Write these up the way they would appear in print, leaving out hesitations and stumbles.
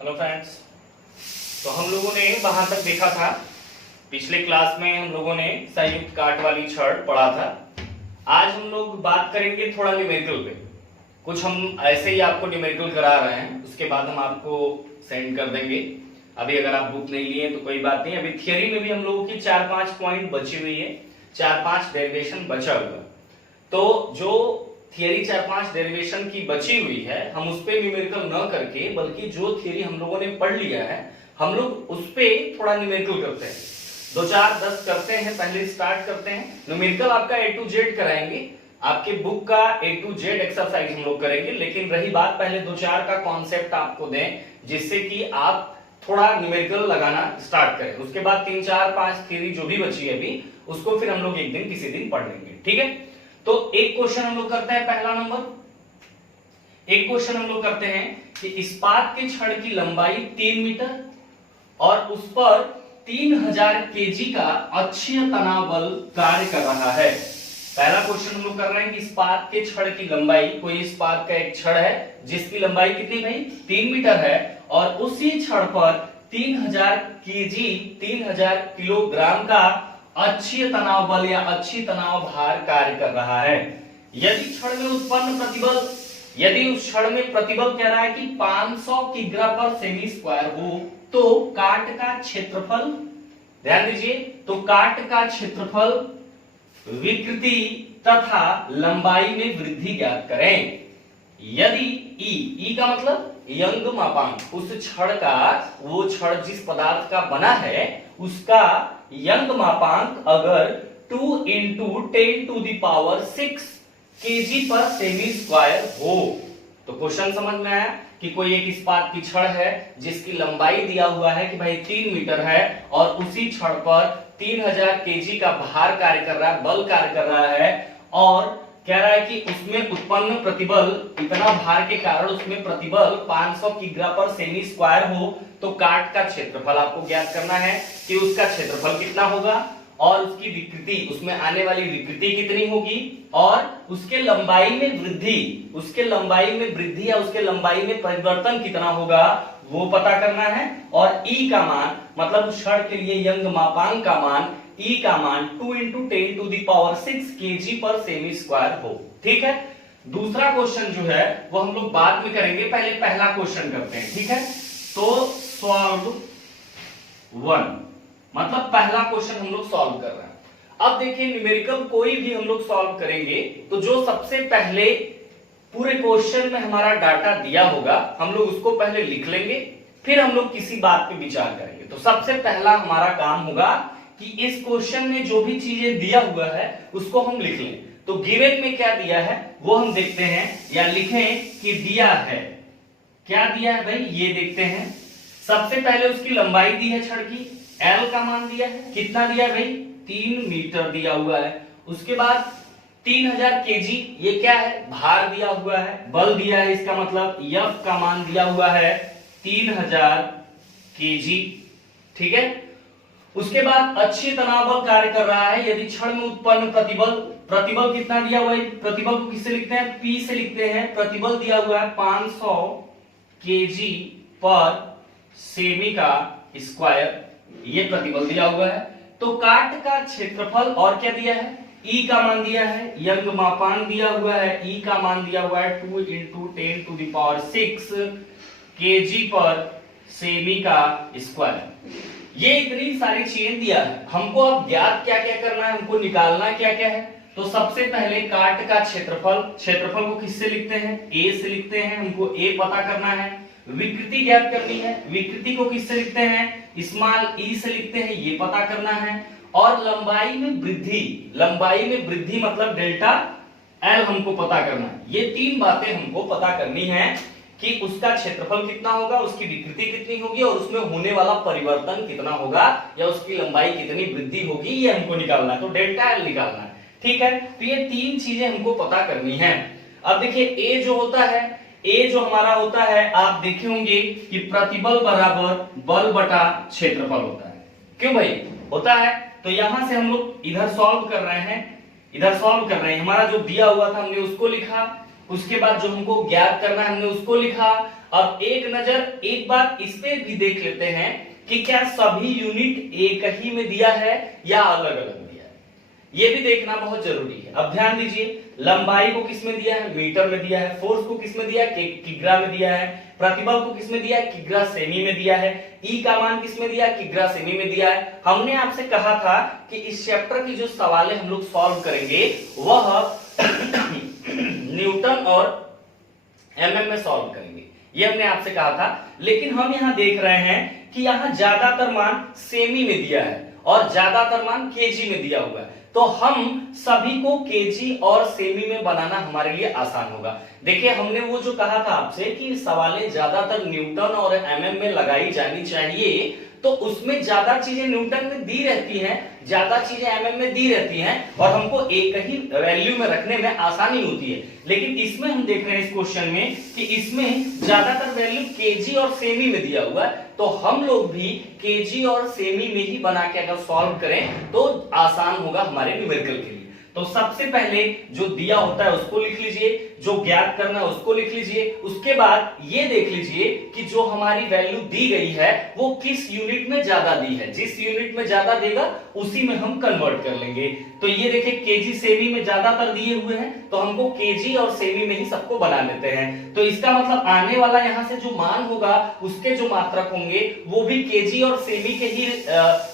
Hello friends. तो हम लोगों ने वहां तक देखा था, पिछले क्लास में हम लोगों ने संयुक्त काट वाली छड़ पढ़ा था। आज हम लोग बात करेंगे थोड़ा न्यूमेरिकल पे। कुछ हम ऐसे ही आपको न्यूमेरिकल करा रहे हैं, उसके बाद हम आपको सेंड कर देंगे। अभी अगर आप बुक नहीं लिए तो कोई बात नहीं, अभी थियरी में भी हम लोगों की 4-5 पॉइंट बची हुई है, 4-5 डेरिवेशन बचा हुआ। तो जो थियरी 4-5 डेरिवेशन की बची हुई है, हम उस पे न्यूमेरिकल न करके बल्कि जो थियरी हम लोगों ने पढ़ लिया है हम लोग उस पे थोड़ा न्यूमेरिकल करते हैं। 2-4-10 करते हैं, पहले स्टार्ट करते हैं। न्यूमेरिकल आपका A to Z कराएंगे, आपके बुक का A to Z एक्सरसाइज हम लोग करेंगे, लेकिन रही बात पहले 2-4 का कॉन्सेप्ट आपको दें जिससे कि आप थोड़ा न्यूमेरिकल लगाना स्टार्ट करें। उसके बाद 3-4-5 थियरी जो भी बची है अभी उसको फिर हम लोग एक दिन किसी दिन पढ़ लेंगे, ठीक है। तो एक क्वेश्चन हम लोग करते हैं, पहला नंबर एक क्वेश्चन हम लोग करते हैं कि इस्पात के छड़ की लंबाई 3 मीटर और उस पर 3000 केजी का अक्षीय तनाव बल कार्य कर रहा है। पहला क्वेश्चन हम लोग कर रहे हैं कि इस्पात के छड़ की लंबाई, कोई इस्पात का एक छड़ है जिसकी लंबाई कितनी भाई 3 मीटर है और उसी छड़ पर 3000 केजी 3000 किलोग्राम का अक्षीय तनाव बल या अक्षीय तनाव भार कार्य कर रहा है। यदि छड़ में उत्पन्न प्रतिबल, यदि उस छड़ में प्रतिबल कह रहा है कि 500 किग्रा पर सेमी स्क्वायर हो, तो काट का क्षेत्रफल, ध्यान दीजिए, तो काट का क्षेत्रफल, विकृति तथा लंबाई में वृद्धि ज्ञात करें। यदि ई का मतलब यंग मापांक, उस छड़ का, वो छड़ जिस पदार्थ का बना है उसका यंग मापांक अगर 2 × 10⁻⁶ केजी पर सेमी स्क्वायर हो, तो क्वेश्चन समझ में आया कि कोई एक इस्पात की छड़ है जिसकी लंबाई दिया हुआ है कि भाई 3 मीटर है और उसी छड़ पर 3000 केजी का भार कार्य कर रहा है, बल कार्य कर रहा है और कह रहा है कि उसमें उत्पन्न प्रतिबल, इतना भार के कारण उसमें प्रतिबल 500 किग्रा पर सेमी स्क्वायर हो, तो काट का क्षेत्रफल आपको ज्ञात करना है कि उसका क्षेत्रफल कितना होगा और उसकी विकृति, उसमें आने वाली विकृति कितनी होगी और उसके लंबाई में वृद्धि, उसके लंबाई में वृद्धि या उसके लंबाई में परिवर्तन कितना होगा वो पता करना है। और ई का मान, मतलब उस छड़ के लिए यंग मापांक का मान, ई का मान 2 × 10⁻⁶ केजी पर सेमी स्क्वायर हो, ठीक है। दूसरा क्वेश्चन जो है वो हम लोग बाद में करेंगे, पहले पहला क्वेश्चन करते हैं, ठीक है। तो सॉल्व 1, मतलब पहला क्वेश्चन हम लोग सॉल्व कर रहे हैं। अब देखिए न्यूमेरिकल कोई भी हम लोग सॉल्व करेंगे तो जो सबसे पहले पूरे क्वेश्चन में हमारा डाटा दिया होगा हम लोग उसको पहले लिख लेंगे, फिर हम लोग किसी बात पे विचार करेंगे। तो सबसे पहला हमारा काम होगा कि इस क्वेश्चन में जो भी चीजें दिया हुआ है उसको हम लिख लें। तो गिवन में क्या दिया है वो हम देखते हैं, या लिखें कि दिया है, क्या दिया है भाई ये देखते हैं। सबसे पहले उसकी लंबाई दी है छड़ की, L का मान दिया है, कितना दिया है भाई 3 मीटर दिया हुआ है। उसके बाद 3000 केजी, ये क्या है भार दिया हुआ है, बल दिया है, इसका मतलब F का मान दिया हुआ है 3000 केजी, ठीक है। उसके बाद अक्षीय तनाव बल कार्य कर रहा है। यदि छड़ में उत्पन्न प्रतिबल, प्रतिबल कितना दिया हुआ है, प्रतिबल को किससे लिखते हैं P से लिखते हैं। प्रतिबल दिया हुआ है 500 केजी पर सेमी का स्क्वायर, ये प्रतिबल दिया हुआ है। तो काट का क्षेत्रफल और क्या दिया है, ई का मान दिया है, यंग मापांक दिया हुआ है, ई का मान दिया हुआ है 2 × 10⁻⁶ केजी पर सेमी का स्क्वायर। ये इतनी सारी चीजें दिया है, हमको अब ज्ञात क्या क्या करना है, हमको निकालना क्या क्या है। तो सबसे पहले काट का क्षेत्रफल, क्षेत्रफल को किससे लिखते हैं ए से लिखते हैं, हमको ए पता करना है। विकृति ज्ञात करनी है, विकृति को किससे लिखते हैं स्मॉल ई से लिखते हैं, ये पता करना है। और लंबाई में वृद्धि, लंबाई में वृद्धि मतलब डेल्टा एल हमको पता करना है। ये 3 बातें हमको पता करनी है कि उसका क्षेत्रफल कितना होगा, उसकी विकृति कितनी होगी और उसमें होने वाला परिवर्तन कितना होगा या उसकी लंबाई कितनी वृद्धि होगी, ये हमको निकालना है। तो डेल्टा एल निकालना है, ठीक है। तो ये 3 चीजें हमको पता करनी है। अब देखिए ए जो होता है, ए जो हमारा होता है, आप देखे होंगे कि प्रतिबल बराबर बल बटा क्षेत्रफल होता है, क्यों भाई होता है। तो यहां से हम लोग इधर सॉल्व कर रहे हैं, इधर सॉल्व कर रहे हैं, हमारा जो दिया हुआ था हमने उसको लिखा, उसके बाद जो हमको ज्ञात करना है हमने उसको लिखा। अब एक बात इस पे भी देख लेते हैं कि क्या सभी यूनिट एक ही में दिया है या अलग अलग दिया है, ये भी देखना बहुत जरूरी है। अब ध्यान दीजिए, लंबाई को किस में दिया है, मीटर में दिया है। फोर्स को किस में दिया है, किग्रा में दिया है। प्रतिबल को किस में दिया है, किग्रा सेमी में दिया है। ई का मान किस में दिया है, किग्रा सेमी में दिया है। हमने आपसे कहा था कि इस चैप्टर की जो सवालें हम लोग सॉल्व करेंगे वह न्यूटन और एमएम में सॉल्व करेंगे, ये हमने आपसे कहा था। लेकिन हम यहां देख रहे हैं कि यहां ज्यादातर मान सेमी में दिया है और ज्यादातर मान केजी में दिया हुआ है, तो हम सभी को केजी और सेमी में बनाना हमारे लिए आसान होगा। देखिए, हमने वो जो कहा था आपसे कि सवालें ज्यादातर न्यूटन और एमएम में लगाई जानी चाहिए, तो उसमें ज्यादा चीजें न्यूटन में दी रहती हैं, ज्यादा चीजें एमएम में दी रहती हैं और हमको एक ही वैल्यू में रखने में आसानी होती है। लेकिन इसमें हम देख रहे हैं इस क्वेश्चन में कि इसमें ज्यादातर वैल्यू केजी और सेमी में दिया हुआ है, तो हम लोग भी केजी और सेमी में ही बना के अगर सॉल्व करें तो आसान होगा हमारे न्यूमेरिकल के लिए। तो सबसे पहले जो दिया होता है उसको लिख लीजिए, जो ज्ञात करना है उसको लिख लीजिए। उसके बाद ये देख लीजिए कि जो हमारी वैल्यू दी गई है वो किस यूनिट में ज्यादा दी है। जिस यूनिट में ज्यादा देगा उसी में हम कन्वर्ट कर लेंगे। तो ये देखिए, केजी सेमी में ज्यादातर दिए हुए हैं, तो हमको केजी और सेमी में ही सबको बना लेते हैं। तो इसका मतलब आने वाला यहां से जो मान होगा उसके जो मात्रक होंगे वो भी केजी और सेमी के ही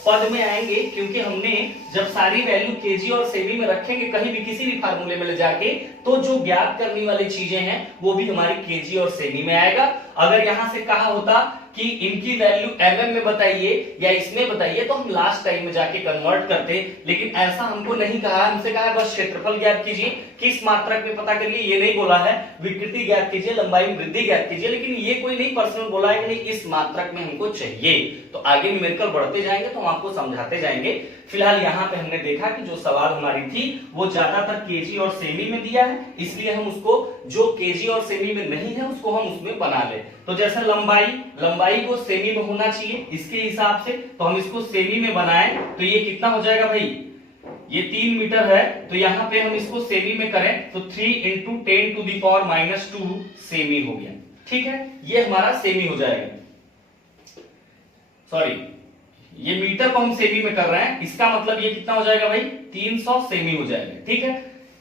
पद में आएंगे, क्योंकि हमने जब सारी वैल्यू केजी और सेमी में रखेंगे कहीं भी किसी भी फार्मूले में ले जाके, तो जो ज्ञात करने वाली चीजें हैं वो भी हमारी केजी और सेमी में आएगा। अगर यहां से कहा होता कि इनकी वैल्यू एमएम में बताइए या इसमें बताइए तो हम लास्ट टाइम में जाके कन्वर्ट करते, लेकिन ऐसा हमको नहीं कहा। हमसे कहा बस क्षेत्रफल ज्ञात कीजिए, किस मात्रक में पता करिए, ये नहीं बोला है। विकृति ज्ञात कीजिए, लंबाई में वृद्धि ज्ञात कीजिए, लेकिन ये कोई नहीं पर्सनल बोला है कि नहीं इस मात्रक में हमको चाहिए। तो आगे न्यूमेरिकल बढ़ते जाएंगे तो हम आपको समझाते जाएंगे। फिलहाल यहाँ पे हमने देखा कि जो सवाल हमारी थी वो ज्यादातर केजी और सेमी में दिया है, इसलिए हम उसको जो केजी और सेमी में नहीं है उसको हम उसमें बना ले। तो जैसे लंबाई को सेमी में होना चाहिए इसके हिसाब से, तो हम इसको सेमी में बनाएं तो ये कितना हो जाएगा भाई, ये 3 मीटर है, तो यहाँ पे हम इसको सेमी में करें तो 3 × 10⁻⁻2 सेमी हो गया। ठीक है, ये हमारा सेमी हो जाएगा। सॉरी, ये मीटर को हम सेमी में कर रहे हैं, इसका मतलब ये कितना हो जाएगा भाई, 300 सेमी हो जाएगा। ठीक है,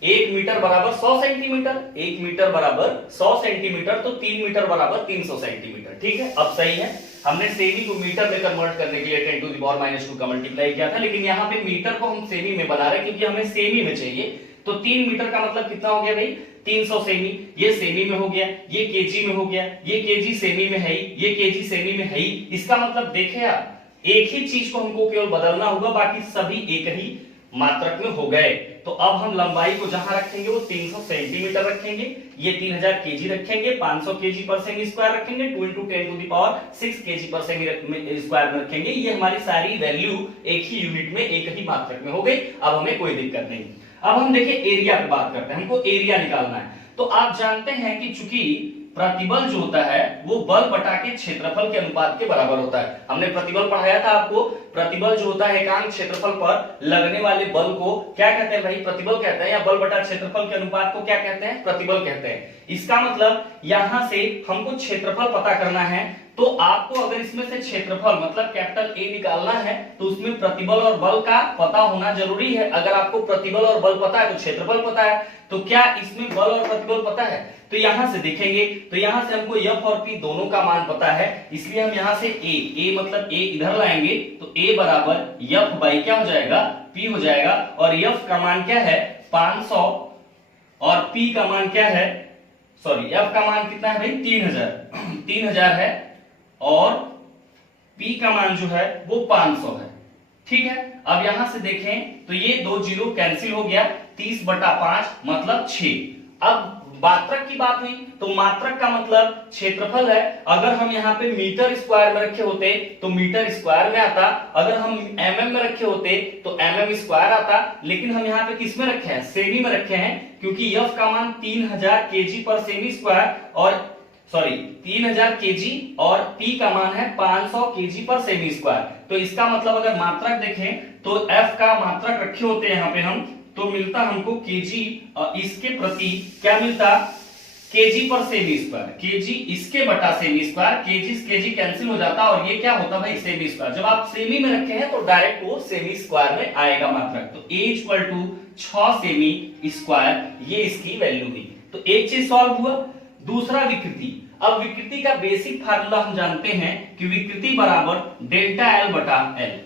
1 मीटर बराबर 100 सेंटीमीटर, 1 मीटर बराबर 100 सेंटीमीटर, तो 3 मीटर बराबर 300 सेंटीमीटर। ठीक है, अब सही है। हमने सेमी को मीटर में कन्वर्ट करने के लिए 10⁻⁻2 का मल्टीप्लाई किया था, लेकिन यहाँ पे मीटर को हम सेमी में बना रहे हैं क्योंकि हमें सेमी में चाहिए। तो 3 मीटर का मतलब कितना हो गया भाई, 300 सेमी। ये सेमी में हो गया, ये केजी में हो गया, ये केजी सेमी में है ही, ये केजी सेमी में है ही। इसका मतलब देखे आप, एक ही चीज को हमको केवल बदलना होगा, बाकी सभी एक ही मात्रक में हो गए। तो अब हम लंबाई को जहां रखेंगे वो 300 सेंटीमीटर रखेंगे, ये 3000 केजी रखेंगे, 500 केजी पर सेमी स्क्वायर रखेंगे, 2 × 10⁻6 केजी पर सेमी स्क्वायर में रखेंगे। ये हमारी सारी वैल्यू एक ही यूनिट में एक ही मात्रक में हो गई। अब हमें कोई दिक्कत नहीं। अब हम देखिए एरिया पे बात करते हैं, हमको एरिया निकालना है। तो आप जानते हैं कि चूंकि प्रतिबल जो होता है वो बल बटा के क्षेत्रफल के अनुपात के बराबर होता है। हमने प्रतिबल पढ़ाया था आपको, प्रतिबल जो होता है एकांक क्षेत्रफल पर लगने वाले बल को क्या कहते हैं भाई, प्रतिबल कहते हैं, या बल बटा क्षेत्रफल के अनुपात को क्या कहते हैं, प्रतिबल कहते हैं। इसका मतलब यहां से हमको क्षेत्रफल पता करना है, तो आपको अगर इसमें से क्षेत्रफल मतलब कैपिटल ए निकालना है तो उसमें प्रतिबल और बल का पता होना जरूरी है। अगर आपको प्रतिबल और बल पता है तो क्षेत्रफल पता है, तो क्या इसमें बल और प्रतिबल पता है? तो यहां से देखेंगे तो यहां से हमको F और P दोनों का मान पता है, इसलिए हम यहां से A मतलब A इधर लाएंगे तो A बराबर F बाई क्या हो जाएगा, P हो जाएगा। और F का मान क्या है 500 और P का मान क्या है, सॉरी F का मान कितना है भाई 3000 है और P का मान जो है वो 500 है। ठीक है, अब यहां से देखें तो ये 2 जीरो कैंसिल हो गया, 30/5 मतलब 6। अब मात्रक की बात हुई तो मात्रक का मतलब क्षेत्रफल है। अगर हम यहाँ पे मीटर स्क्वायर में रखे होते तो मीटर स्क्वायर में आता, अगर हम एमएम में रखे होते तो एमएम स्क्वायर आता, लेकिन हम यहाँ पे किस में रखे हैं, सेमी में रखे हैं, क्योंकि F का मान 3000 केजी पर सेमी स्क्वायर और 3000 केजी और P का मान है 500 केजी पर सेमी स्क्वायर। तो इसका मतलब अगर मात्रक देखें तो F का मात्रक रखे होते हैं यहाँ पे हम, तो मिलता हमको केजी, इसके प्रति क्या मिलता केजी पर सेमी स्क्वायर, केजी इसके बटा semi square, KG KG cancel हो जाता और ये क्या होता भाई सेमी स्क्वायर। जब आप सेमी में रखे हैं तो डायरेक्ट वो सेमी स्क्वायर में आएगा मात्रक। तो a इक्वल टू 6 सेमी स्क्वायर, ये इसकी वैल्यू हुई। तो एक चीज सॉल्व हुआ। दूसरा विकृति। अब विकृति का बेसिक फार्मूला हम जानते हैं कि विकृति बराबर डेल्टा एल बटा एल,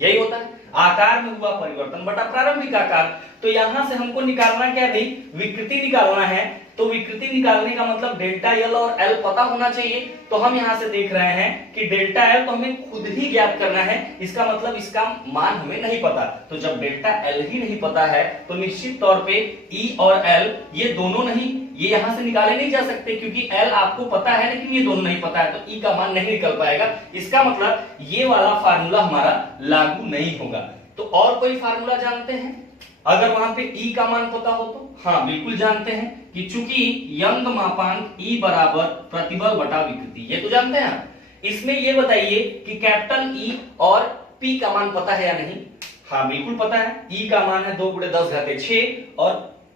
यही होता है आकार में हुआ परिवर्तन बटा प्रारंभिक आकार। तो यहां से हमको निकालना क्या है भाई, विकृति निकालना है। तो विकृति निकालने का मतलब डेल्टा एल और एल पता होना चाहिए। तो हम यहां से देख रहे हैं कि डेल्टा एल तो हमें खुद ही ज्ञात करना है, इसका मतलब इसका मान हमें नहीं पता। तो जब डेल्टा एल ही नहीं पता है तो निश्चित तौर पे ई और एल ये दोनों नहीं, ये यहां से निकाले नहीं जा सकते, क्योंकि एल आपको पता है लेकिन ये दोनों नहीं पता है, तो ई का मान नहीं निकल पाएगा। इसका मतलब ये वाला फार्मूला हमारा लागू नहीं होगा। तो और कोई फार्मूला जानते हैं अगर वहां पे ई का मान पता हो तो? हाँ बिल्कुल जानते हैं कि चूंकि यंग मापांक ई बराबर प्रतिबल बटा विकृति, ये तो जानते हैं आप। इसमें ये बताइए कि कैपिटल ई और पी का मान पता है या नहीं? हाँ बिल्कुल पता है। ई का मान है 2 × 10⁻6 और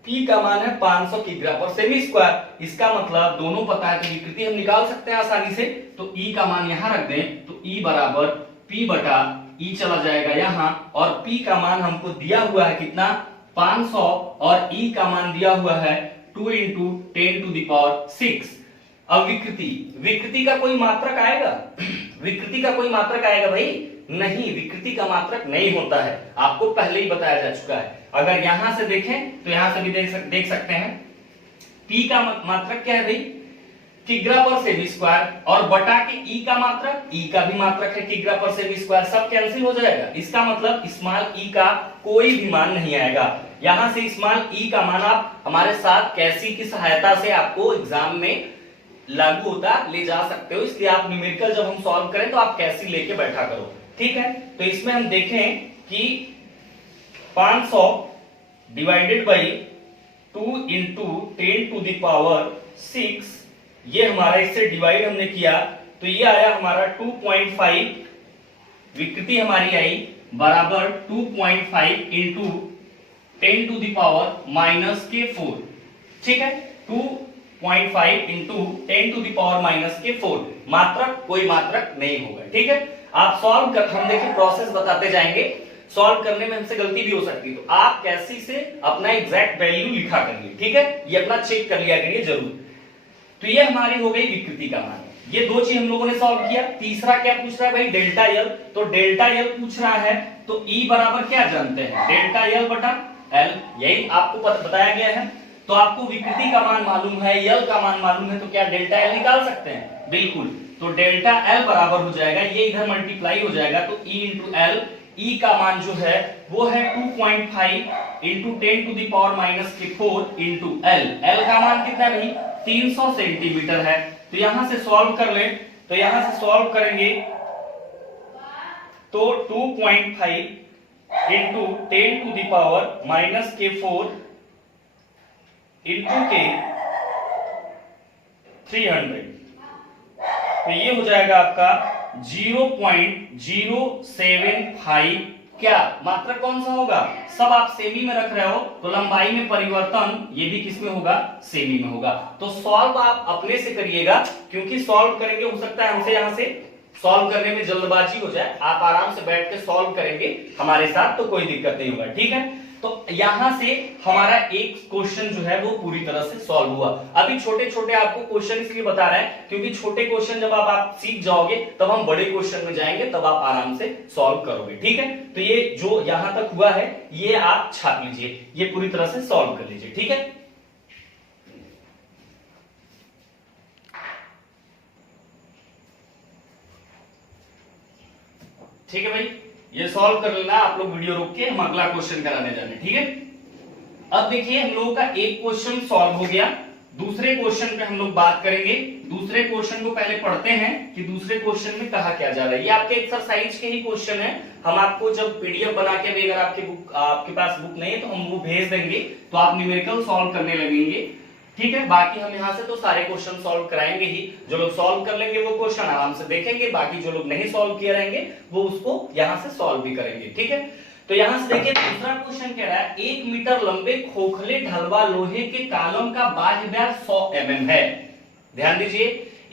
पी का मान है 500 किग्रा पर सेमी स्क्वायर। इसका मतलब दोनों पता है तो विकृति हम निकाल सकते हैं आसानी से। तो ई का मान यहां रख दें तो ई बराबर पी बटा ई चला जाएगा यहां, और p का मान हमको दिया हुआ है कितना 500 और e का मान दिया हुआ है 2 × 10⁶। अब विकृति का कोई मात्रक आएगा? विकृति का कोई मात्रक आएगा भाई? नहीं, विकृति का मात्रक नहीं होता है, आपको पहले ही बताया जा चुका है। अगर यहां से देखें तो यहां से भी देख सकते हैं p का मात्रक क्या है भाई, किग्रा पर सेमी स्क्वायर, और बटा के ई का मात्रक, ई का भी मात्रक है किग्रा पर सेमी स्क्वायर, सब कैंसिल हो जाएगा। इसका मतलब स्मॉल ई का कोई भी मान नहीं आएगा। यहां से स्मॉल ई का मान आप हमारे साथ कैसी की सहायता से आपको एग्जाम में लागू होता ले जा सकते हो, इसलिए आप न्यूमेरिकल जब हम सॉल्व करें तो आप कैसी लेके बैठा करो, ठीक है। तो इसमें हम देखें कि 500 डिवाइडेड बाई 2 × 10⁶, ये हमारा इससे डिवाइड हमने किया तो ये आया हमारा 2.5, विकृति हमारी आई बराबर 2.5 × 10⁻⁴, ठीक है। 2.5 × 10⁻⁴, मात्रक कोई मात्रक नहीं होगा, ठीक है। आप सॉल्व कर, हम देखिए प्रोसेस बताते जाएंगे, सॉल्व करने में हमसे गलती भी हो सकती है, तो आप कैसी से अपना एग्जैक्ट वैल्यू लिखा करिए, ठीक है। ये अपना चेक कर लिया करिए जरूर। तो ये हमारी हो गई विकृति का मान, ये दो चीज हम लोगों ने सॉल्व किया। तीसरा क्या पूछ रहा है भाई, डेल्टा एल। तो डेल्टा एल पूछ रहा है तो ई बराबर क्या जानते हैं, डेल्टा एल बटा एल, यही आपको बताया गया है। तो आपको विकृति का मान मालूम है, एल का मान मालूम है, तो क्या डेल्टा एल निकाल सकते हैं? बिल्कुल। तो डेल्टा एल बराबर हो जाएगा, ये इधर मल्टीप्लाई हो जाएगा तो ई इंटू एल, ई का मान जो है वो है 2.5 × 10⁻⁴ इंटू एल। एल का मान कितना नहीं 300 सेंटीमीटर है। तो यहां से सॉल्व कर ले, तो यहां से सॉल्व करेंगे तो 2.5 × 10⁻⁴ इंटू के 300, तो ये हो जाएगा आपका 0.075। क्या मात्रक कौन सा होगा? सब आप सेमी में रख रहे हो तो लंबाई में परिवर्तन ये भी किसमें होगा, सेमी में होगा। तो सॉल्व आप अपने से करिएगा, क्योंकि सॉल्व करेंगे हो सकता है हमसे यहां से सॉल्व करने में जल्दबाजी हो जाए, आप आराम से बैठ के सॉल्व करेंगे हमारे साथ तो कोई दिक्कत नहीं होगा, ठीक है। तो यहां से हमारा एक क्वेश्चन जो है वो पूरी तरह से सॉल्व हुआ। अभी छोटे छोटे आपको क्वेश्चन इसलिए बता रहे हैं क्योंकि छोटे क्वेश्चन जब आप सीख जाओगे तब हम बड़े क्वेश्चन में जाएंगे, तब आप आराम से सॉल्व करोगे, ठीक है। तो ये जो यहां तक हुआ है ये आप छाप लीजिए, ये पूरी तरह से सॉल्व कर लीजिए, ठीक है। ठीक है भाई, ये सॉल्व कर लेना आप लोग, वीडियो रोक के हम अगला क्वेश्चन कराने जाने, ठीक है। अब देखिए हम लोगों का एक क्वेश्चन सॉल्व हो गया, दूसरे क्वेश्चन पे हम लोग बात करेंगे। दूसरे क्वेश्चन को पहले पढ़ते हैं कि दूसरे क्वेश्चन में कहा क्या जा रहा है। ये आपके एक्सरसाइज के ही क्वेश्चन है, हम आपको जब पीडीएफ बना के भी, अगर आपके पास बुक नहीं है तो हम वो भेज देंगे, तो आप न्यूमेरिकल सॉल्व करने लगेंगे, ठीक है। बाकी हम यहाँ से तो सारे क्वेश्चन सॉल्व कराएंगे ही, जो लोग सॉल्व कर लेंगे वो क्वेश्चन आराम से देखेंगे, बाकी जो लोग नहीं सॉल्व किए रहेंगे वो उसको यहाँ से सॉल्व भी करेंगे, ठीक है। तो यहां से देखिए दूसरा क्वेश्चन कह रहा है 1 मीटर लंबे खोखले ढलवा लोहे के कॉलम का बाह्य व्यास 100 mm है। ध्यान दीजिए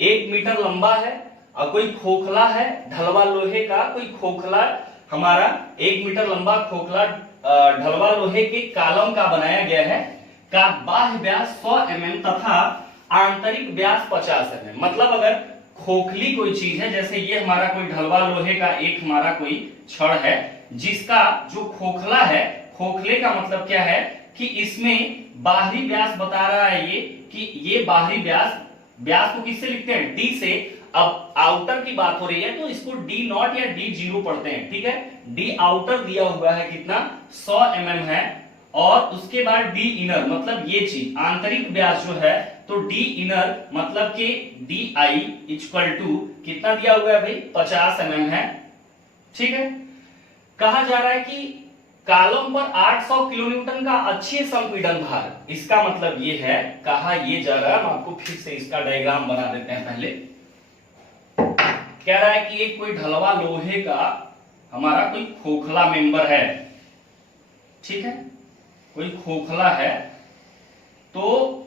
1 मीटर लंबा है और कोई खोखला है ढलवा लोहे का, कोई खोखला हमारा 1 मीटर लंबा खोखला ढलवा लोहे के कॉलम का बनाया गया है का बाह्य व्यास 100 mm तथा आंतरिक व्यास 50 mm। मतलब अगर खोखली कोई चीज है, जैसे ये हमारा कोई ढलवा लोहे का एक हमारा कोई छड़ है जिसका जो खोखला है, खोखले का मतलब क्या है कि इसमें बाहरी व्यास बता रहा है ये कि ये बाहरी व्यास को किससे लिखते हैं, डी से। अब आउटर की बात हो रही है तो इसको डी नॉट या डी जीरो पढ़ते हैं, ठीक है। डी आउटर दिया हुआ है कितना 100 mm है और उसके बाद डी इनर मतलब ये चीज आंतरिक व्यास जो है तो डी इनर मतलब कि डी आई इक्वल टू कितना दिया हुआ है भाई 50 mm है, ठीक है। कहा जा रहा है कि कॉलम पर 800 किलोन्यूटन का अक्षीय संपीड़न भार, इसका मतलब ये है, कहा ये जा रहा है, हम आपको फिर से इसका डायग्राम बना देते हैं। पहले कह रहा है कि एक कोई ढलवा लोहे का हमारा कोई खोखला मेंबर है, ठीक है, कोई खोखला है, तो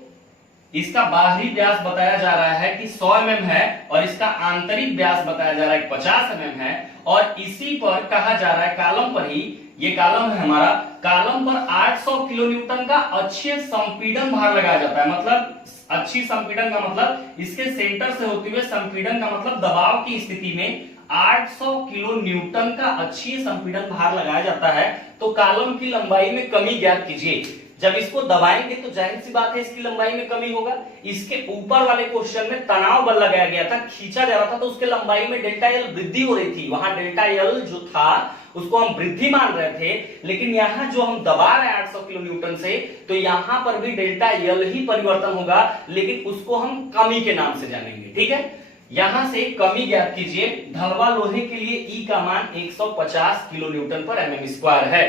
इसका बाहरी व्यास बताया जा रहा है कि 100 mm है और इसका आंतरिक व्यास बताया जा रहा है 50 mm है। और इसी पर कहा जा रहा है कॉलम पर ही, ये कॉलम है हमारा, कॉलम पर 800 किलोन्यूटन का अक्षीय संपीड़न भार लगाया जाता है। मतलब अक्षीय संपीड़न का मतलब इसके सेंटर से होते हुए संपीड़न का मतलब दबाव की स्थिति में 800 किलो न्यूटन का अक्षीय संपीड़न भार लगाया जाता है। तो कॉलम की लंबाई में कमी ज्ञात कीजिए। जब इसको दबाएंगे तो जाहिर सी बात है इसकी लंबाई में कमी होगा। इसके ऊपर वाले क्वेश्चन में तनाव बल लगाया गया था, खींचा जा रहा था, तो उसके लंबाई में डेल्टा एल वृद्धि हो रही थी। वहां डेल्टा एल जो था उसको हम वृद्धि मान रहे थे, लेकिन यहाँ जो हम दबा रहे हैं 800 किलो न्यूटन से, तो यहाँ पर भी डेल्टा एल ही परिवर्तन होगा, लेकिन उसको हम कमी के नाम से जानेंगे, ठीक है। यहां से कमी ज्ञात कीजिए। ढलवा लोहे के लिए ई का मान 150 किलो न्यूटन पर mm स्क्वायर है।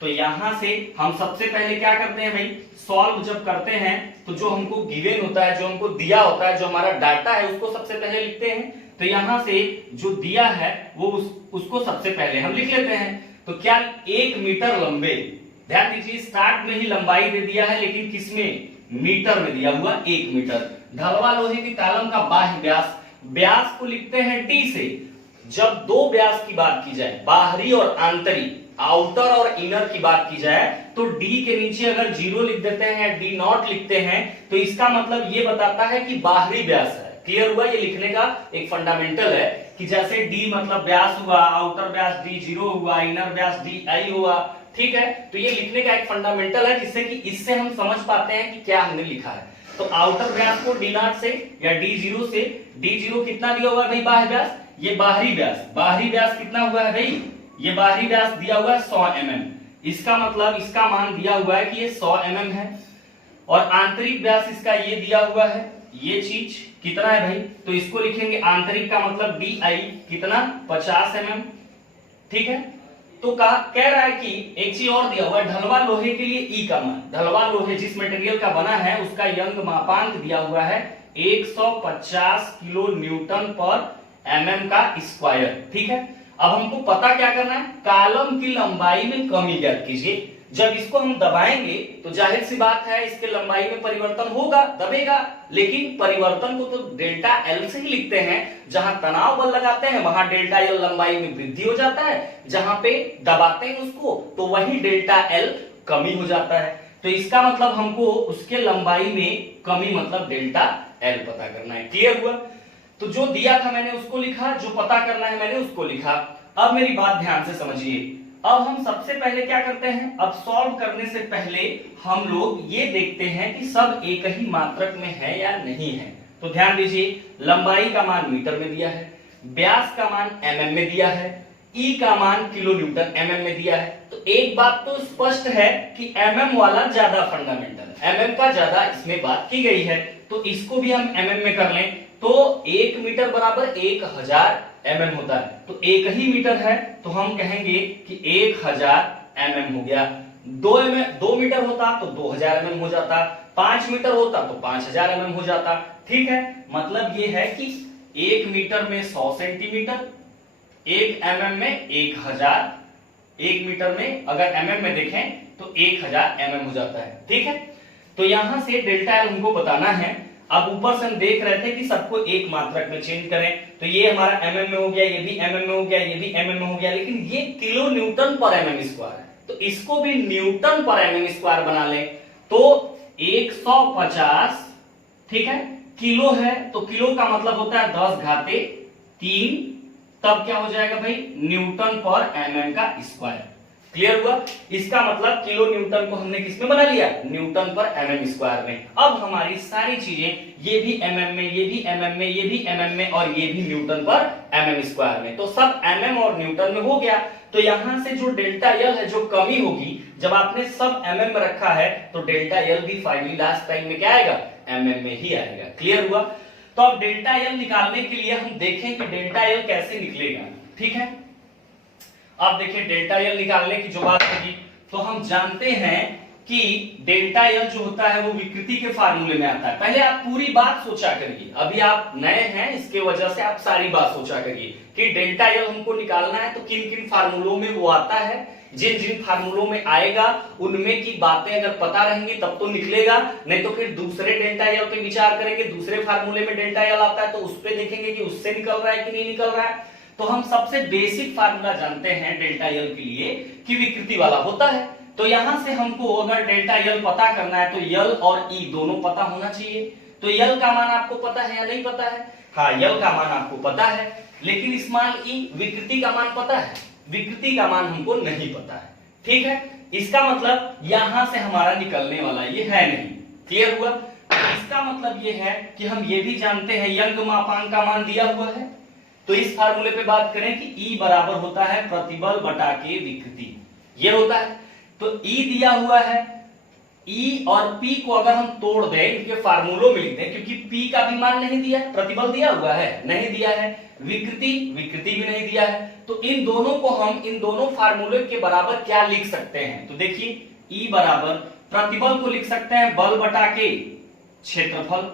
तो यहां से हम सबसे पहले क्या करते हैं भाई, सॉल्व जब करते हैं तो जो हमको गिवन होता है, जो हमको दिया होता है, जो हमारा डाटा है उसको सबसे पहले लिखते हैं। तो यहां से जो दिया है वो उसको सबसे पहले हम लिख लेते हैं। तो क्या 1 मीटर लंबे, ध्यान दीजिए स्टार्ट में ही लंबाई दे दिया है, लेकिन किसमें, मीटर में दिया हुआ 1 मीटर। ढलवा लोहे की कॉलम का बाह्य व्यास, व्यास को लिखते हैं डी से। जब दो व्यास की बात की जाए, बाहरी और आंतरिक, आउटर और इनर की बात की जाए, तो डी के नीचे अगर 0 लिख देते हैं या डी नॉट लिखते हैं तो इसका मतलब ये बताता है कि बाहरी व्यास है। क्लियर हुआ? ये लिखने का एक फंडामेंटल है कि जैसे डी मतलब व्यास हुआ, आउटर व्यास डी 0 हुआ, इनर व्यास डी आई हुआ, ठीक है। तो ये लिखने का एक फंडामेंटल है जिससे कि इससे हम समझ पाते हैं कि क्या हमने लिखा है। तो आउटर व्यास को डी नॉट से या डी 0 से, डी 0 कितना दिया हुआ है भाई बाह्य व्यास, ये बाहरी व्यास, बाहरी व्यास कितना हुआ है भाई, ये बाहरी व्यास दिया हुआ है 100 mm। इसका मतलब इसका मान दिया हुआ है कि ये 100 mm है। और आंतरिक व्यास इसका ये दिया हुआ है, ये चीज कितना है भाई, तो इसको लिखेंगे आंतरिक का मतलब डी आई कितना 50 mm, ठीक है। तो कह रहा है कि एक चीज और दिया हुआ है, ढलवा लोहे के लिए ई का मान, ढलवा लोहे जिस मटेरियल का बना है उसका यंग मापांक दिया हुआ है 150 किलो न्यूटन पर mm का स्क्वायर, ठीक है। अब हमको पता क्या करना है, कॉलम की लंबाई में कमी ज्ञात कीजिए। जब इसको हम दबाएंगे तो जाहिर सी बात है इसके लंबाई में परिवर्तन होगा, दबेगा, लेकिन परिवर्तन को तो डेल्टा एल से ही लिखते हैं। जहां तनाव बल लगाते हैं वहां डेल्टा एल लंबाई में वृद्धि हो जाता है, जहां पे दबाते हैं उसको तो वही डेल्टा एल कमी हो जाता है। तो इसका मतलब हमको उसके लंबाई में कमी मतलब डेल्टा एल पता करना है। क्लियर हुआ? तो जो दिया था मैंने उसको लिखा, जो पता करना है मैंने उसको लिखा। अब मेरी बात ध्यान से समझिए। अब हम सबसे पहले क्या करते हैं, अब सॉल्व करने से पहले हम लोग ये देखते हैं कि सब एक ही मात्रक में है या नहीं है। तो ध्यान दीजिए, लंबाई का मान मीटर में दिया है, व्यास का मान mm में दिया है, ई का मान किलो न्यूटन mm में दिया है। तो एक बात तो स्पष्ट है कि mm वाला ज्यादा फंडामेंटल है, mm का ज्यादा इसमें बात की गई है। तो इसको भी हम mm में कर लें तो 1 मीटर बराबर 1000 mm होता है। तो एक ही मीटर है तो हम कहेंगे कि 1000 mm हो गया। 2 मीटर होता तो 2000 mm हो जाता, 5 मीटर होता तो 5000 mm हो जाता, ठीक है। मतलब ये है कि 1 मीटर में 100 सेंटीमीटर, 1 mm में 1000, 1 मीटर में अगर mm में देखें तो 1000 mm हो जाता है। ठीक है, तो यहां से डेल्टा एल हमको बताना है। अब ऊपर से हम देख रहे थे कि सबको एक मात्रक में चेंज करें, तो ये हमारा mm में हो गया, ये भी mm में हो गया, ये भी mm में हो गया, लेकिन ये किलो न्यूटन पर mm स्क्वायर है, तो इसको भी न्यूटन पर mm स्क्वायर बना लें तो 150, ठीक है, किलो है तो किलो का मतलब होता है 10 घाते 3, तब क्या हो जाएगा भाई, न्यूटन पर mm का स्क्वायर। क्लियर हुआ? इसका मतलब किलो न्यूटन को हमने किसमें बना लिया, न्यूटन पर mm स्क्वायर में। अब हमारी सारी चीजें, ये भी mm में, ये भी mm में, ये भी mm में और ये भी न्यूटन पर mm स्क्वायर में, तो सब mm और न्यूटन में हो गया। तो यहां से जो डेल्टा एल है, जो कमी होगी, जब आपने सब mm में रखा है तो डेल्टा एल भी फाइनली लास्ट टाइम में क्या आएगा, mm में ही आएगा। क्लियर हुआ? तो अब डेल्टा एल निकालने के लिए हम देखें कि डेल्टा एल कैसे निकलेगा। ठीक है, अब देखिए डेल्टा एल निकालने की जो बात होगी, तो हम जानते हैं कि डेल्टा एल जो होता है वो विकृति के फार्मूले में आता है। पहले आप पूरी बात सोचा करिए, अभी आप नए हैं इसके वजह से आप सारी बात सोचा करिए कि डेल्टा एल हमको निकालना है तो किन किन फार्मूलों में वो आता है। जिन जिन फार्मूलों में आएगा उनमें की बातें अगर पता रहेंगी तब तो निकलेगा, नहीं तो फिर दूसरे डेल्टा एल पे विचार करेंगे, दूसरे फार्मूले में डेल्टा एल आता है तो उस पे देखेंगे कि उससे निकल रहा है कि नहीं निकल रहा है। तो हम सबसे बेसिक फार्मूला जानते हैं डेल्टा एल के लिए कि विकृति वाला होता है। तो यहां से हमको अगर डेल्टा एल पता करना है तो एल और ई दोनों पता होना चाहिए। तो एल का मान आपको पता है या नहीं पता है? हाँ, एल का मान आपको पता है, लेकिन स्मॉल ई विकृति का मान पता है? विकृति का मान हमको नहीं पता है। ठीक है, इसका मतलब यहां से हमारा निकलने वाला ये है नहीं। क्लियर हुआ? इसका मतलब ये है कि हम ये भी जानते हैं यंग मापांक का मान दिया हुआ है, तो इस फार्मूले पे बात करें कि E बराबर होता है प्रतिबल बटा के विकृति, ये होता है। तो E दिया हुआ है, E और P को अगर हम तोड़ दें इनके फार्मूलों में लिख दें, क्योंकि P का भी मान नहीं दिया, प्रतिबल दिया हुआ है नहीं दिया है, विकृति भी नहीं दिया है, तो इन दोनों को हम इन दोनों फार्मूले के बराबर क्या लिख सकते हैं? तो देखिए E बराबर प्रतिबल को लिख सकते हैं बल बटा के क्षेत्रफल,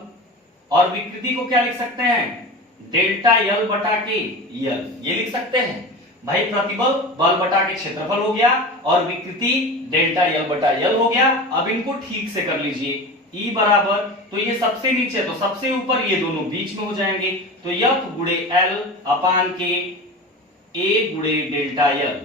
और विकृति को क्या लिख सकते हैं, डेल्टा एल बटा के एल, ये लिख सकते हैं भाई। प्रतिबल बल बटा के क्षेत्रफल हो गया और विकृति डेल्टा एल बटा एल हो गया। अब इनको ठीक से कर लीजिए, E बराबर, तो ये सबसे नीचे तो सबसे ऊपर, ये दोनों बीच में हो जाएंगे, तो F गुणे एल अपान के A गुणे डेल्टा एल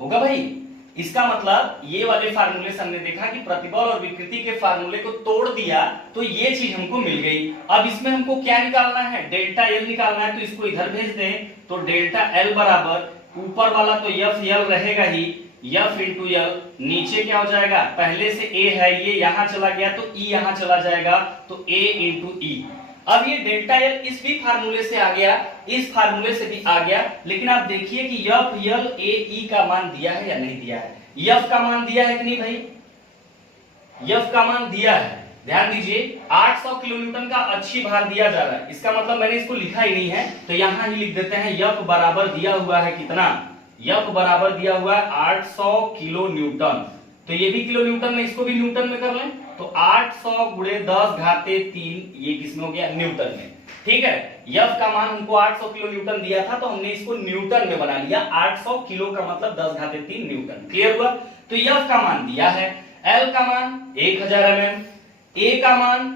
होगा भाई। इसका मतलब ये वाले फार्मूले से हमने देखा कि प्रतिबल और विकृति के फार्मूले को तोड़ दिया तो ये चीज हमको मिल गई। अब इसमें हमको क्या निकालना है, डेल्टा एल निकालना है, तो इसको इधर भेज दें, तो डेल्टा एल बराबर ऊपर वाला तो एफ एल रहेगा ही, एफ इंटू एल, नीचे क्या हो जाएगा, पहले से ए है ये यहां चला गया तो ई यहां चला जाएगा, तो ए इंटू ई। अब ये डेल्टा एल इस भी फार्मूले से आ गया, इस फार्मूले से भी आ गया, लेकिन आप देखिए कि एफ एल ए ई का मान दिया है या नहीं दिया है। एफ का मान दिया है कि नहीं भाई, एफ का मान दिया है, ध्यान दीजिए 800 किलो न्यूटन का अच्छी भार दिया जा रहा है, इसका मतलब मैंने इसको लिखा ही नहीं है तो यहां ही लिख देते हैं एफ बराबर दिया हुआ है कितना, एफ बराबर दिया हुआ है 800 किलो न्यूटन, तो ये भी किलो न्यूटन में, इसको भी न्यूटन में कर लें, तो 800 गुणे 10 घाते 3, ये किसमें हो गया, न्यूटन में। ठीक है, एफ का मान हमको 800 किलो न्यूटन दिया था तो हमने इसको न्यूटन में बना लिया, 800 किलो का मतलब 10 घाते 3 न्यूटन। क्लियर हुआ? तो एफ का मान दिया है, एल का मान 1000 mm, ए का मान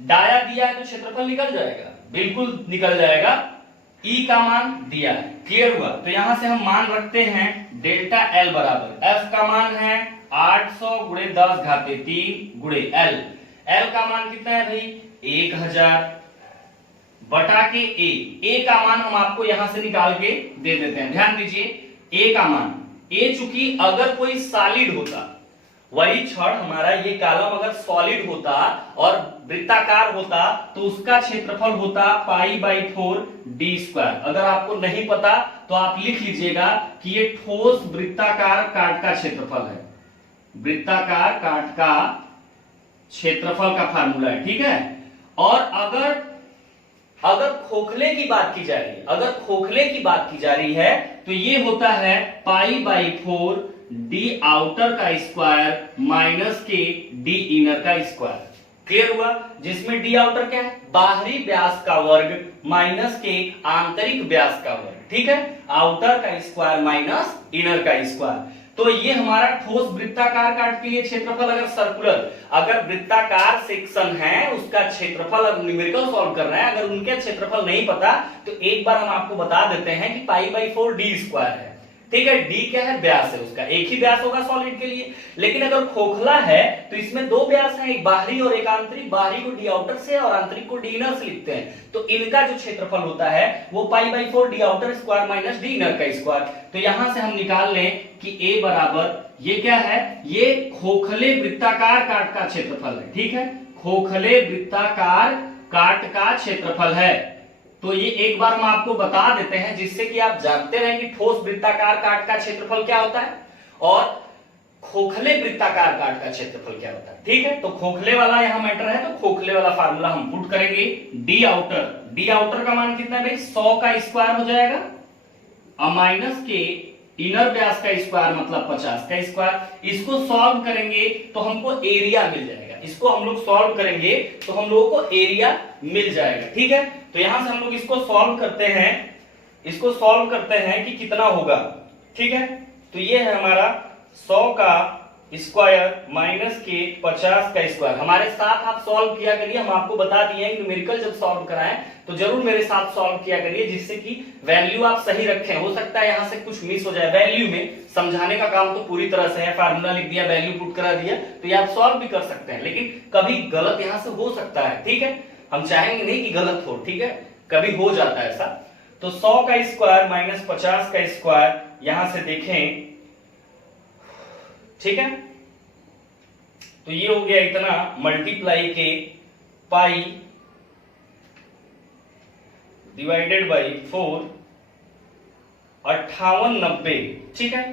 डाया दिया है तो क्षेत्रफल निकल जाएगा, बिल्कुल निकल जाएगा, ई का मान दिया है। क्लियर हुआ? तो यहां से हम मान रखते हैं डेल्टा एल बराबर, एफ का मान है 800 गुणे 10 घाते 3 गुणे एल, एल का मान कितना है भाई 1000 बटा के ए का मान हम आपको यहां से निकाल के दे देते हैं। ध्यान दीजिए ए का मान, ए चूंकि अगर कोई सॉलिड होता, वही छड़ हमारा ये कॉलम अगर सॉलिड होता और वृत्ताकार होता तो उसका क्षेत्रफल होता π/4 d स्क्वायर। अगर आपको नहीं पता तो आप लिख लीजिएगा कि ये ठोस वृत्ताकार काट का क्षेत्रफल है, वृत्ताकार काट का क्षेत्रफल का फार्मूला है। ठीक है, और अगर खोखले की बात की जा रही है, अगर खोखले की बात की जा रही है तो ये होता है π/4 डी आउटर का स्क्वायर माइनस के डी इनर का स्क्वायर। क्लियर हुआ? जिसमें डी आउटर क्या है, बाहरी व्यास का वर्ग माइनस के आंतरिक व्यास का वर्ग। ठीक है, आउटर का स्क्वायर माइनस इनर का स्क्वायर। तो ये हमारा ठोस वृत्ताकार काट के लिए क्षेत्रफल, अगर वृत्ताकार सेक्शन है उसका क्षेत्रफल अब न्यूमेरिकल सॉल्व कर रहे हैं, अगर उनके क्षेत्रफल नहीं पता तो एक बार हम आपको बता देते हैं कि π/4 d स्क्वायर है। ठीक है, d क्या है, व्यास है उसका, एक ही व्यास होगा सॉलिड के लिए। लेकिन अगर खोखला है तो इसमें दो व्यास हैं, एक बाहरी और एक आंतरिक। बाहरी को डी आउटर से और आंतरिक को डी इनर से लिखते हैं। तो इनका जो क्षेत्रफल होता है वो π/4 D outer square minus D inner का स्क्वायर। तो यहां से हम निकाल लें कि a बराबर ये क्या है, ये खोखले वृत्ताकार काट का क्षेत्रफल है। ठीक है, खोखले वृत्ताकार काट का क्षेत्रफल है। तो ये एक बार हम आपको बता देते हैं जिससे कि आप जानते रहें कि ठोस वृत्ताकार काट का क्षेत्रफल क्या होता है और खोखले वृत्ताकार काट का क्षेत्रफल क्या होता है। ठीक है, तो खोखले वाला यहां मैटर है, तो खोखले वाला फार्मूला हम पुट करेंगे। डी आउटर का मान कितना है भाई, 100 का स्क्वायर हो जाएगा माइनस के इनर व्यास का स्क्वायर मतलब 50 का स्क्वायर। इसको सॉल्व करेंगे तो हमको एरिया मिल जाएगा। इसको हम लोग सॉल्व करेंगे तो हम लोगों को एरिया मिल जाएगा। ठीक है, तो यहां से हम लोग इसको सॉल्व करते हैं कि कितना होगा। ठीक है, तो ये है हमारा 100 का स्क्वायर माइनस के 50 का स्क्वायर। हमारे साथ आप सॉल्व किया करिए, हम आपको बता दिए हैं न्यूमेरिकल जब सॉल्व कराएं तो जरूर मेरे साथ सॉल्व किया करिए जिससे कि वैल्यू आप सही रखें। हो सकता है यहां से कुछ मिस हो जाए वैल्यू में, समझाने का काम तो पूरी तरह से है, फार्मूला लिख दिया, वैल्यू पुट करा दिया, तो ये आप सॉल्व भी कर सकते हैं, लेकिन कभी गलत यहां से हो सकता है। ठीक है, हम चाहेंगे नहीं कि गलत हो, ठीक है, कभी हो जाता है ऐसा। तो 100 का स्क्वायर माइनस 50 का स्क्वायर यहां से देखें, ठीक है, तो ये हो गया इतना मल्टीप्लाई के पाई डिवाइडेड बाई 4 5890। ठीक है,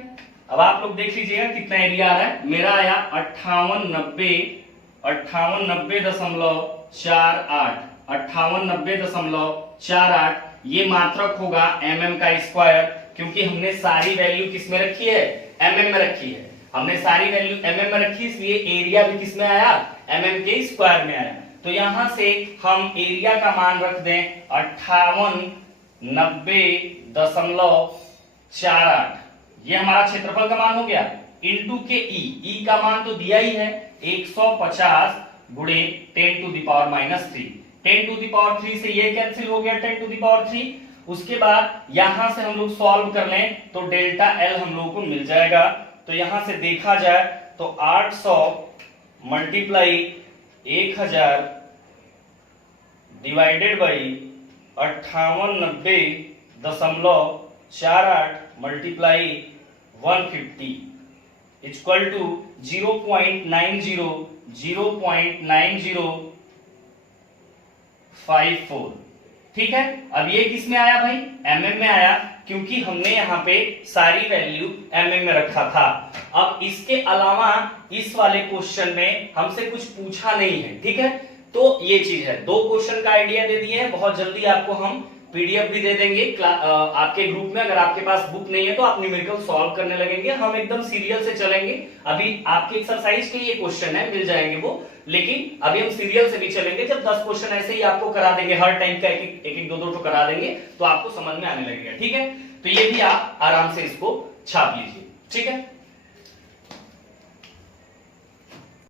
अब आप लोग देख लीजिएगा कितना एरिया आ रहा है। मेरा आया 5890.48 ये मात्रक होगा mm का स्क्वायर, क्योंकि हमने सारी वैल्यू किस में रखी है, mm में रखी है। हमने सारी वैल्यू mm में रखी, इसलिए एरिया भी किस में आया, mm के स्क्वायर में आया। तो यहां से हम एरिया का मान रख दें 5890.48, ये हमारा क्षेत्रफल का मान हो गया, इनटू के ई का मान तो दिया ही है 150 गुणे 10 to the power minus 3। 10 to the power 3 से ये कैंसिल हो गया 10 टू द पावर 3। उसके बाद यहां से हम लोग सॉल्व कर लें तो डेल्टा एल हम लोग को मिल जाएगा। तो यहां से देखा जाए तो 800 multiply 1000 divided by 5890.48 multiply 150 equal to 0.9054। ठीक है, अब ये किस में आया भाई, mm में आया, क्योंकि हमने यहाँ पे सारी वैल्यू mm में रखा था। अब इसके अलावा इस वाले क्वेश्चन में हमसे कुछ पूछा नहीं है। ठीक है, तो ये चीज है, दो क्वेश्चन का आइडिया दे दिए हैं, बहुत जल्दी आपको हम पीडीएफ भी दे देंगे आपके ग्रुप में। अगर आपके पास बुक नहीं है तो आप न्यूमेरिकल सॉल्व करने लगेंगे, हम एकदम सीरियल से चलेंगे। अभी आपके एक्सरसाइज के ये क्वेश्चन है, मिल जाएंगे वो, लेकिन अभी हम सीरियल से भी चलेंगे। जब 10 क्वेश्चन ऐसे ही आपको करा देंगे, हर टाइम का एक दो तो करा देंगे, तो आपको समझ में आने लगेगा। ठीक है, तो ये भी आप आराम से इसको छाप लीजिए। ठीक है।